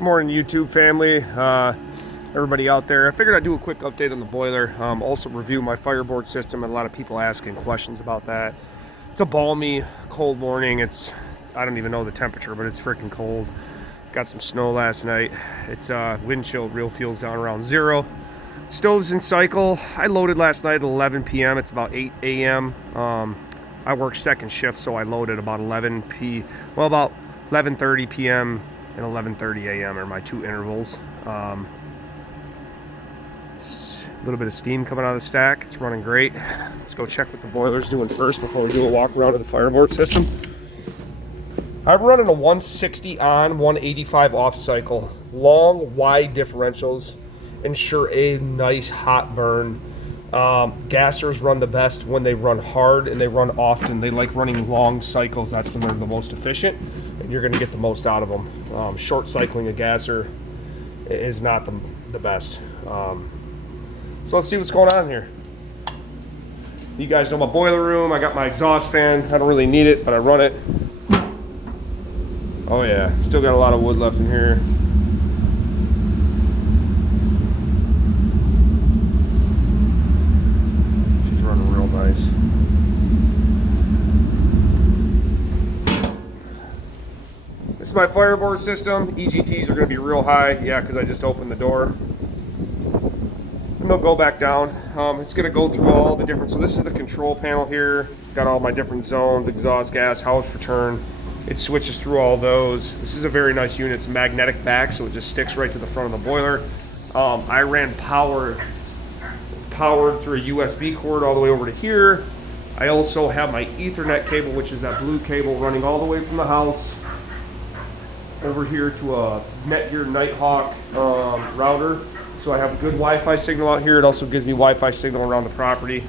Morning, YouTube family, everybody out there. I figured I'd do a quick update on the boiler, also review my Fireboard system, and a lot of people asking questions about that. It's a balmy, cold morning. I don't even know the temperature, but it's freaking cold. Got some snow last night. It's wind chill, real feels down around 0. Stove's in cycle. I loaded last night at 11 p.m. It's about 8 a.m. I work second shift, so I loaded about 11:30 p.m. and 11:30 a.m. are my two intervals. A little bit of steam coming out of the stack. It's running great. Let's go check what the boiler's doing first before we do a walk around of the Fireboard system. I'm running a 160 on, 185 off cycle. Long, wide differentials ensure a nice hot burn. Gassers run the best when they run hard and they run often. They like running long cycles. That's when they're the most efficient and you're going to get the most out of them. Short cycling a gasser is not the best. So let's see what's going on here. You guys know my boiler room. I got my exhaust fan. I don't really need it, but I run it. Oh yeah, still got a lot of wood left in here. She's running real nice. This is my Fireboard system. EGTs are going to be real high, yeah, because I just opened the door. And they'll go back down. It's going to go through all the different, so this is the control panel here. Got all my different zones, exhaust gas, house return. It switches through all those. This is a very nice unit. It's magnetic back, so it just sticks right to the front of the boiler. I ran powered through a USB cord all the way over to here. I also have my Ethernet cable, which is that blue cable running all the way from the house over here to a Netgear Nighthawk router. So I have a good Wi-Fi signal out here. It also gives me Wi-Fi signal around the property.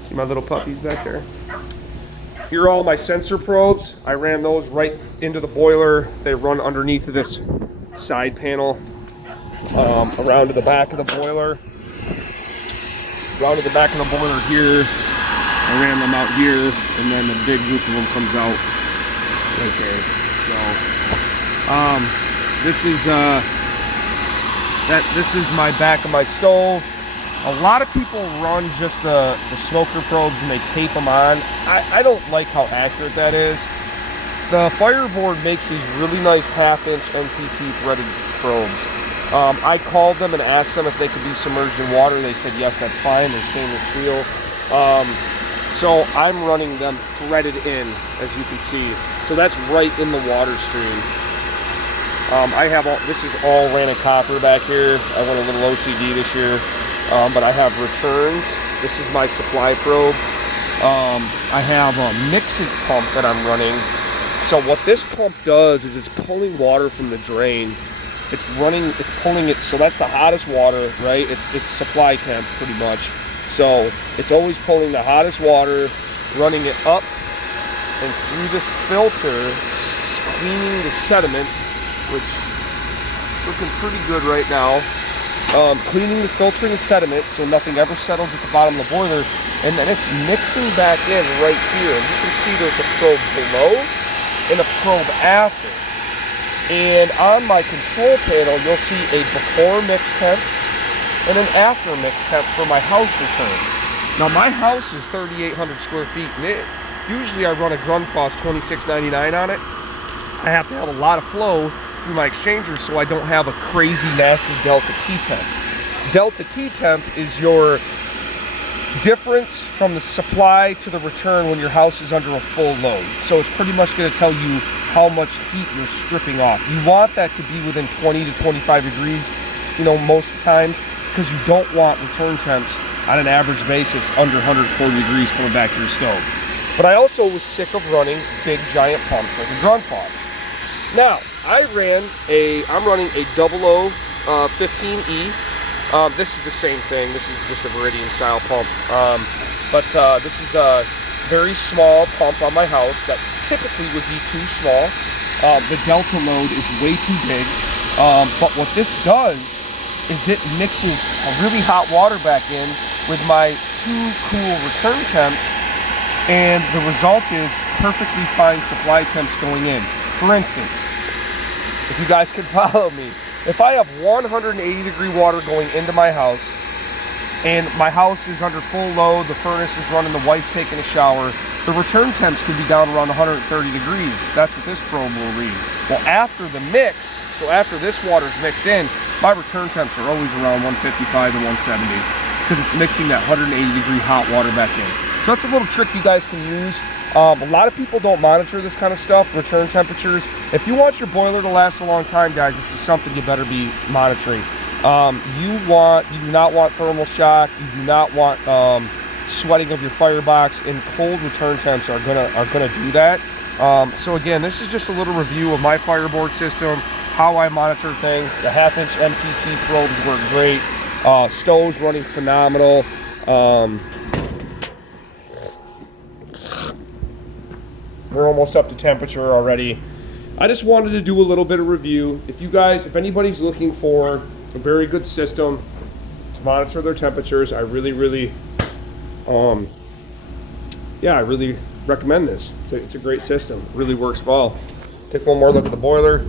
See my little puppies back there? Here are all my sensor probes. I ran those right into the boiler. They run underneath of this side panel, around to the back of the boiler. Around to the back of the boiler here. I ran them out here, and then the big group of them comes out right there. So, this is my back of my stove. A lot of people run just the smoker probes and they tape them on. I don't like how accurate that is. The Fireboard makes these really nice half-inch NPT threaded probes. I called them and asked them if they could be submerged in water. They said yes, that's fine. They're stainless steel. So I'm running them threaded in, as you can see. So that's right in the water stream. This is all rated copper back here. I went a little OCD this year. But I have returns. This is my supply probe. I have a mixing pump that I'm running. So what this pump does is it's pulling water from the drain. It's pulling it, so that's the hottest water, right? It's supply temp pretty much. So it's always pulling the hottest water, running it up and through this filter, cleaning the sediment, which is looking pretty good right now. Cleaning the filtering the sediment so nothing ever settles at the bottom of the boiler, and then it's mixing back in right here. And you can see there's a probe below and a probe after. And on my control panel, you'll see a before mix temp and an after mix temp for my house return. Now my house is 3,800 square feet, and usually I run a Grundfos 2699 on it. I have to have a lot of flow through my exchanger so I don't have a crazy nasty delta T temp. Delta T temp is your difference from the supply to the return when your house is under a full load. So it's pretty much going to tell you how much heat you're stripping off. You want that to be within 20 to 25 degrees, most times, because you don't want return temps on an average basis under 140 degrees coming back to your stove. But I also was sick of running big giant pumps like a Grundfos. Now, I'm running a 0015E. This is the same thing. This is just a Viridian style pump. But this is a very small pump on my house that typically would be too small. The delta load is way too big. But what this does is it mixes a really hot water back in with my two cool return temps, and the result is perfectly fine supply temps going in. For instance, if you guys can follow me, if I have 180 degree water going into my house, and my house is under full load, the furnace is running, the wife's taking a shower, the return temps could be down around 130 degrees. That's what this probe will read. Well, after the mix, so after this water's mixed in, my return temps are always around 155 to 170 because it's mixing that 180 degree hot water back in. So that's a little trick you guys can use. A lot of people don't monitor this kind of stuff, return temperatures. If you want your boiler to last a long time, guys, this is something you better be monitoring. You do not want thermal shock. You do not want sweating of your firebox, and cold return temps are gonna do that. So again, this is just a little review of my Fireboard system, how I monitor things. The 1/2-inch MPT probes work great. Stove's running phenomenal. We're almost up to temperature already. I just wanted to do a little bit of review. If anybody's looking for a very good system to monitor their temperatures, I really recommend this. It's a great system. It really works well. Take one more look at the boiler.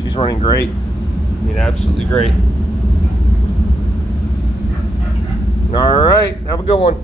She's running great. I mean, absolutely great. All right, have a good one.